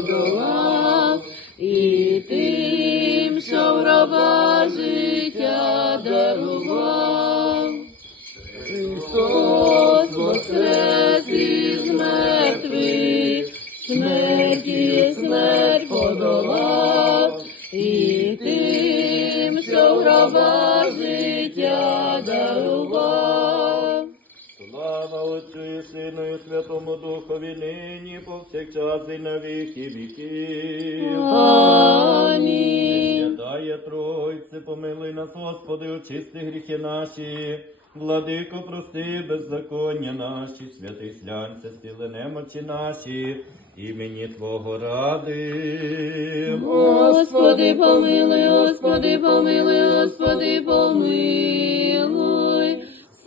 подолав і тим, що врага життя дарував. Сину Святому Духові нині повсякчас і на віки віків. Амінь. Святая Тройце, помилуй нас, Господи, очисти гріхи наші. Владико, прости беззаконня наші, святий слянце, стіли немочі наші, імені Твого ради. Господи, помилуй, Господи, помилуй, Господи, помилуй.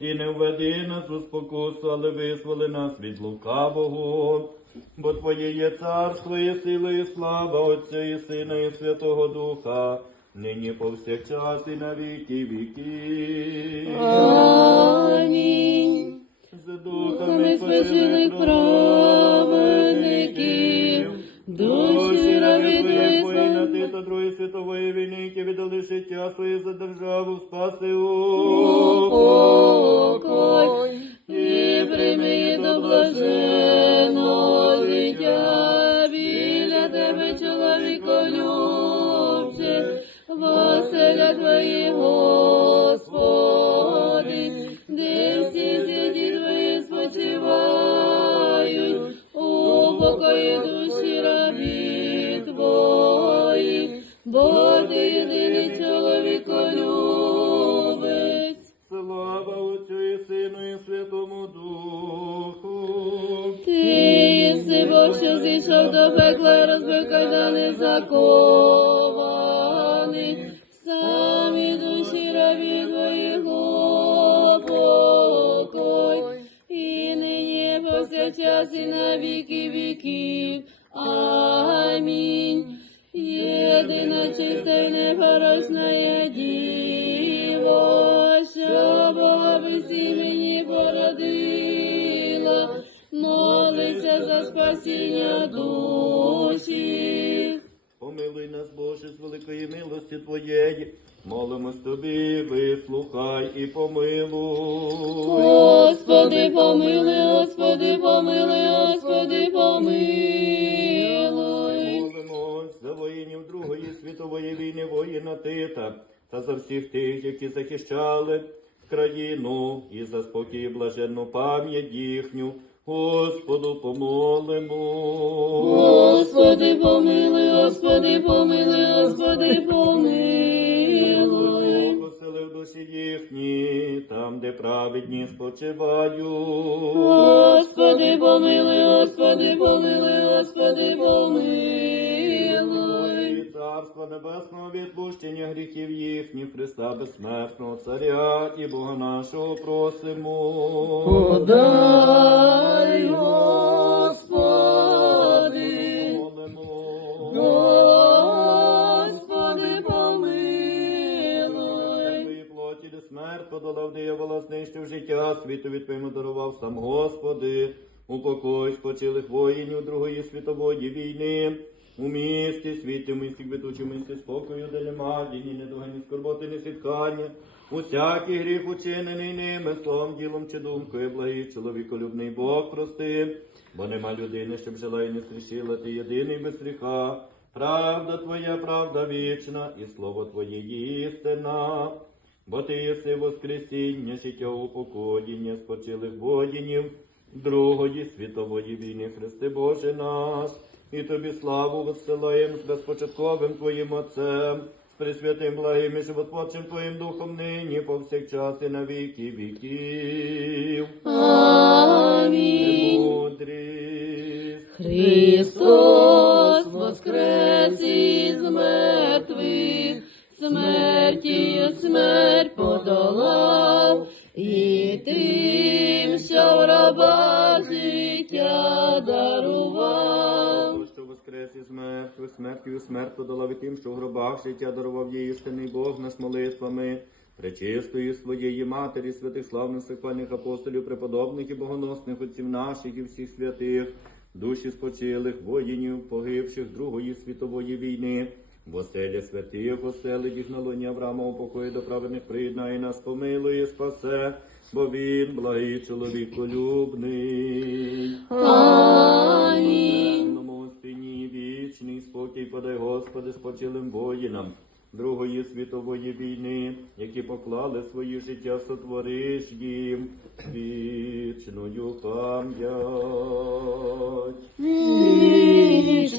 І не введи нас у спокусу, але визволи нас від лукавого. Бо Твоє є царство, і сила, і слава Отця, і Сина, і Святого Духа, нині повсякчас і на віки віків. Амінь. За Духами духами праведників, душі раби Твої на ти та Другої світової війни, які віддали життя своє за державу, спаси Упокой і прийми до блаженного життя біля тебе, чоловіколюбче, Василя Твої, любить, чоловіколюбець. Слава Отцю і Сину і Святому Духу. Ти єси Бог, що зійшов до пекла, розбив кайдани непорочна є діво, що Бога породила, молися за спасіння душі. Помилуй нас, Боже, з великої милості Твоєї. Молимось Тобі, вислухай і помилуй. Господи, помилуй, Господи, помилуй, Господи, помилуй. Світової війни, воїна Тита, та за всіх тих, які захищали країну, і за спокій і блаженну пам'ять їхню. Господу помолимо. Господи, помилуй, Господи, помилуй, Господи, помилуй. Поселив душі їхні, там, де праведні спочивають. Господи, помилуй, Господи, помилуй, Господи, помилуй. Царства Небесного відпущення гріхів їхніх, Христа безсмертного Царя і Бога нашого просимо. Подай, Господи, Господи, помилуй. Плоті до смерть подолав диявола, знищив життя, світу Твоєму дарував сам Господи. Упокой спочилих воїнів Другої світової війни. У місті, світі, в місті, квітучі, в місті спокою, де нема, ні недуги, ні скорботи, ні сітхання. Усякий гріх учинений ними, словом, ділом чи думкою, благий чоловіколюбний Бог прости, бо нема людини, щоб жила і не стрішила, ти єдиний без гріха. Правда Твоя, правда вічна, і слово Твоє істина. Бо ти єси воскресіння, життя упокоєння спочилих воїнів Другої світової війни, Христи Боже наш, і тобі славу висилаєм з безпочатковим Твоїм Отцем, з присвятим благим і животворчим Твоїм духом нині, по всіх час, і на віки віків. Амінь. Мудрість. Христос воскрес із мертвих, смерті смерть подолав, і тим, що в рабах життя дарує мертвих смертю, смерть подолав і тим, що в гробах життя дарував їй істинний Бог наш молитвами. Пречистої своєї матері, святих славних сихвальних апостолів, преподобних і богоносних отців наших і всіх святих, душі спочилих, воїнів, погибших Другої світової війни, в оселі святих, оселить їх на луні Авраамова покої до праведних приєднає нас, помилує, спасе, бо він благий чоловіколюбний. Амінь. Вічний спокій подай, Господи, спочилим воїнам Другої світової війни, які поклали свої життя, сотвориш їм вічною пам'ять. Вічная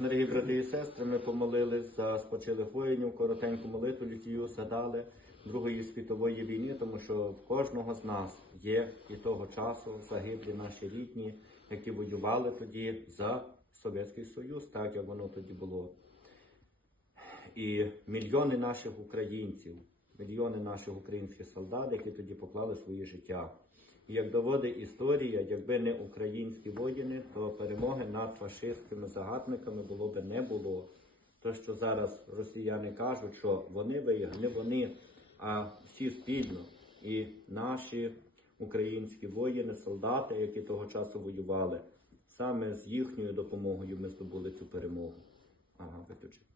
Дорогі брати і сестри, ми помолились за спочилих воїнів, коротеньку молитву літію задали Другої світової війни, тому що в кожного з нас є і того часу загиблі наші рідні, які воювали тоді за Совєтський Союз, так як воно тоді було. І мільйони наших українців, мільйони наших українських солдат, які тоді поклали свої життя. Як доводить історія, якби не українські воїни, то перемоги над фашистськими загарбниками було би не було. То, що зараз росіяни кажуть, що вони виїхали, не вони, а всі спільно. І наші українські воїни, солдати, які того часу воювали, саме з їхньою допомогою ми здобули цю перемогу. Ага, виключи.